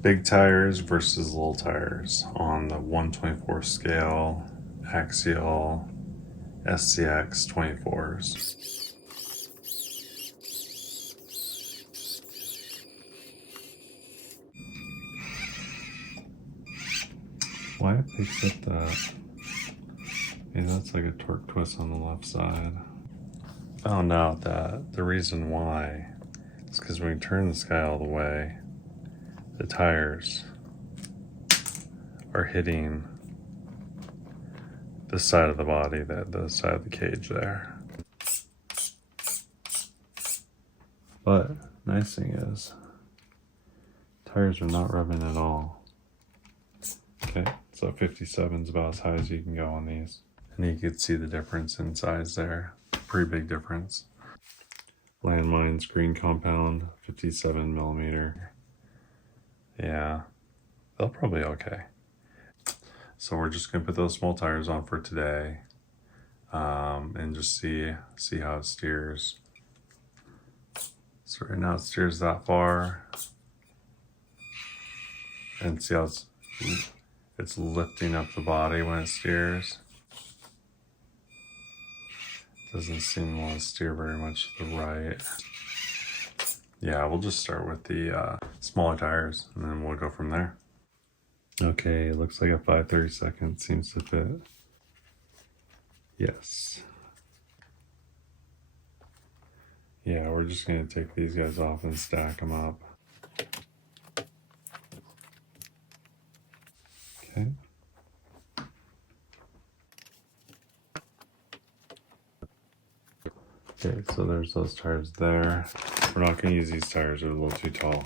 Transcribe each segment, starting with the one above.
Big tires versus little tires on the 1/24 scale Axial SCX24s. Why it picks up that? Maybe that's like a torque twist on the left side. Found out that the reason why is because when you turn this guy all the way, the tires are hitting the side of the body, the side of the cage there. But nice thing is, tires are not rubbing at all. Okay, so 57 is about as high as you can go on these. And you can see the difference in size there. Pretty big difference. Landmine screen compound, 57 millimeter. Yeah, they'll probably be okay. So we're just gonna put those small tires on for today, and just see how it steers. So right now it steers that far, and see how it's lifting up the body when it steers. Doesn't seem to want to steer very much to the right. Yeah, we'll just start with the smaller tires and then we'll go from there. Okay, it looks like a 5/32 seems to fit. Yes. Yeah, we're just gonna take these guys off and stack them up. Okay. Okay, so there's those tires there. We're not going to use these tires, they're a little too tall.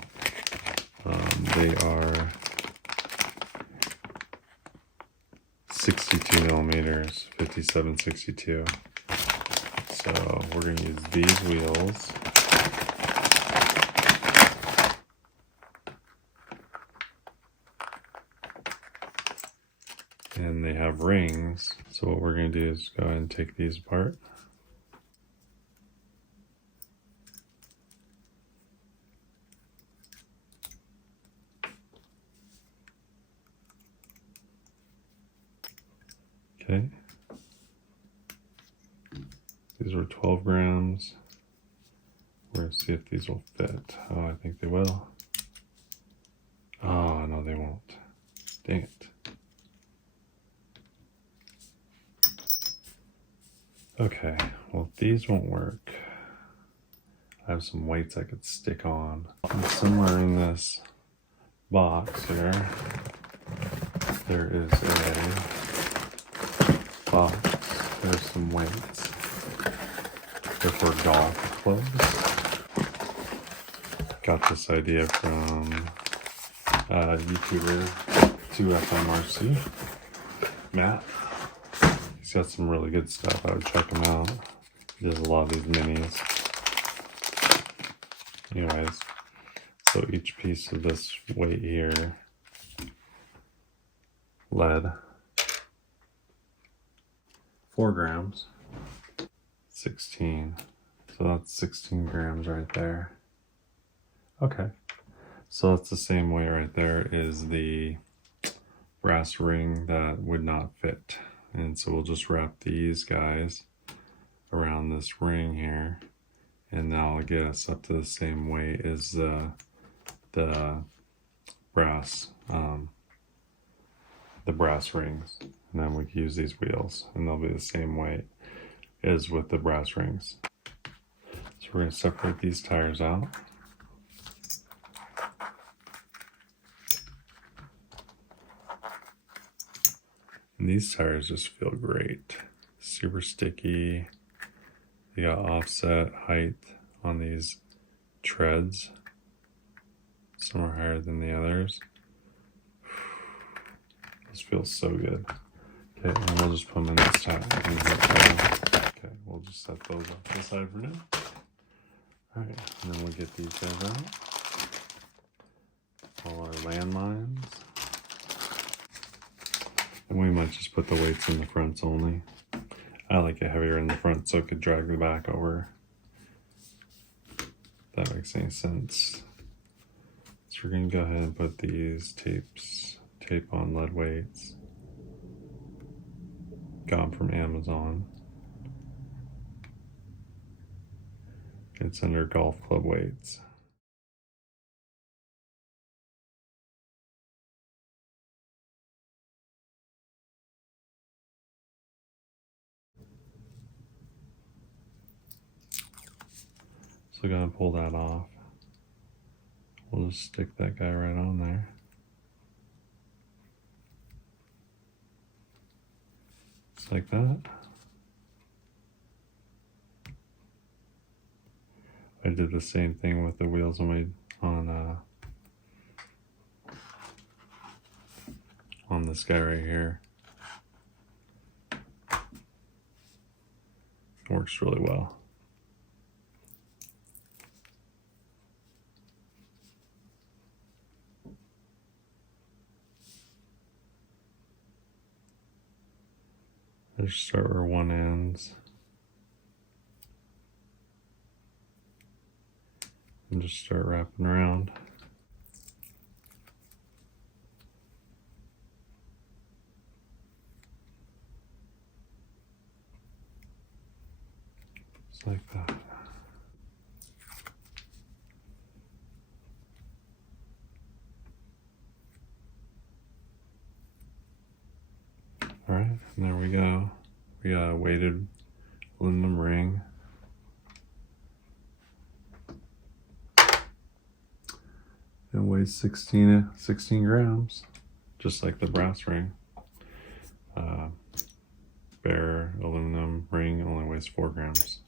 They are 62 millimeters, 57, 62. So we're going to use these wheels. And they have rings. So what we're going to do is go ahead and take these apart. Okay, these were 12 grams. We're going to see if these will fit. Oh, I think they will. Oh, no, they won't. Dang it. Okay, well, these won't work. I have some weights I could stick on. And somewhere in this box here, there is a box. There's some weights. They're for golf clubs. Got this idea from YouTuber 2FMRC, Matt. He's got some really good stuff. I would check him out. He does a lot of these minis. Anyways, so each piece of this weight here, lead, 4 grams, 16. So that's 16 grams right there. Okay, so that's the same weight right there is the brass ring that would not fit. And so we'll just wrap these guys around this ring here, and that'll get us up to the same weight as the brass rings. And then we can use these wheels and they'll be the same weight as with the brass rings. So we're going to separate these tires out. And these tires just feel great. Super sticky. They got offset height on these treads. Some are higher than the others. This feels so good. Okay, and we'll just put them in this tire. Okay, we'll just set those off to the side for now. Alright, and then we'll get these guys out. All our landmines. And we might just put the weights in the fronts only. I like it heavier in the front so it could drag the back over. If that makes any sense. So we're going to go ahead and put these tape on lead weights. Got them from Amazon. It's under golf club weights. So gonna pull that off. We'll just stick that guy right on there. Just like that. I did the same thing with the wheels on this guy right here. It works really well. I just start where one ends. And just start wrapping around. Just like that. All right, and there we go. We got a weighted aluminum ring. It weighs 16 grams, just like the brass ring. Bare aluminum ring only weighs 4 grams.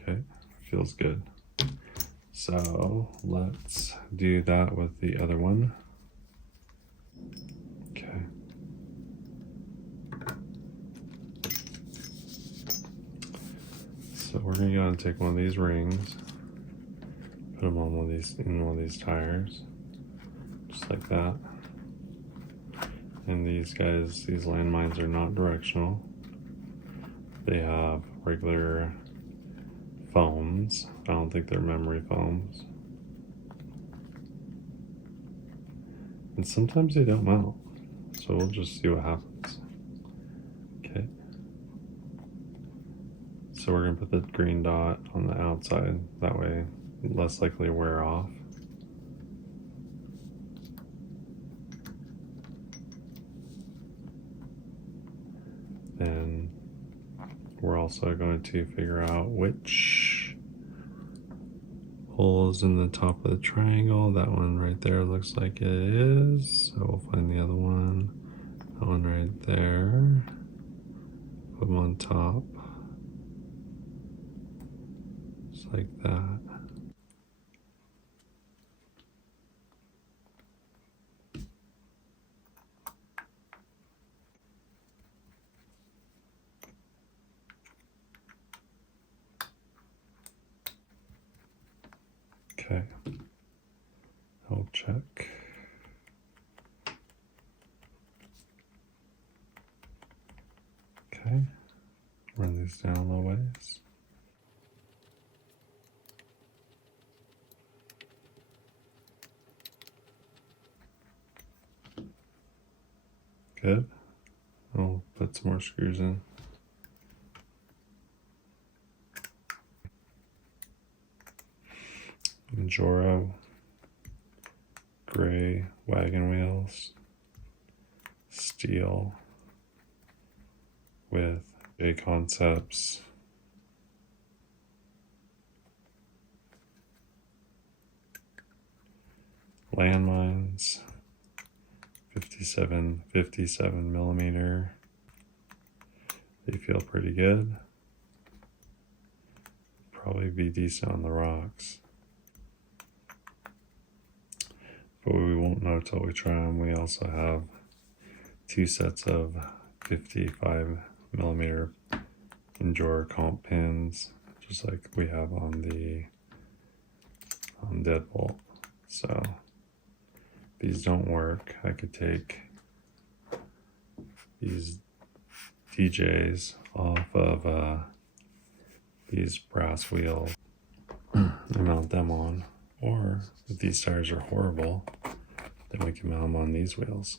Okay, feels good. So let's do that with the other one. Okay. So we're gonna go and take one of these rings, put them on one of these tires, just like that. And these guys, these landmines are not directional. They have regular foams. I don't think they're memory foams. And sometimes they don't melt. So we'll just see what happens. Okay. So we're gonna put the green dot on the outside. That way, less likely to wear off. Then we're also going to figure out which hole is in the top of the triangle. That one right there looks like it is. So we'll find the other one. That one right there. Put them on top. Just like that. Okay, I'll check. Okay, run these down a little ways. Good. I'll put some more screws in. Joro gray wagon wheels, steel with Concepts Landmines, 57 millimeter. They feel pretty good. Probably be decent on the rocks. But we won't know till we try them. We also have 2 sets of 55 millimeter Endure comp pins, just like we have on Deadbolt. So these don't work. I could take these DJs off of these brass wheels and mount them on. Or if these tires are horrible, then we can mount them on these wheels.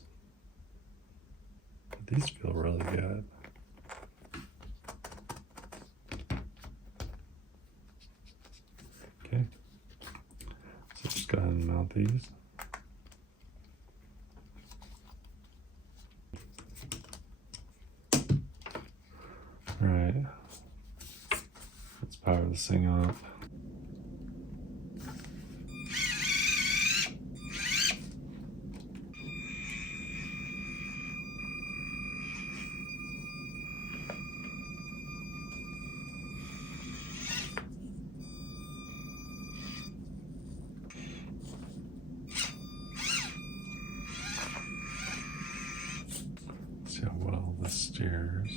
But these feel really good. Okay, so just go ahead and mount these. All right, let's power this thing up. See how well this steers.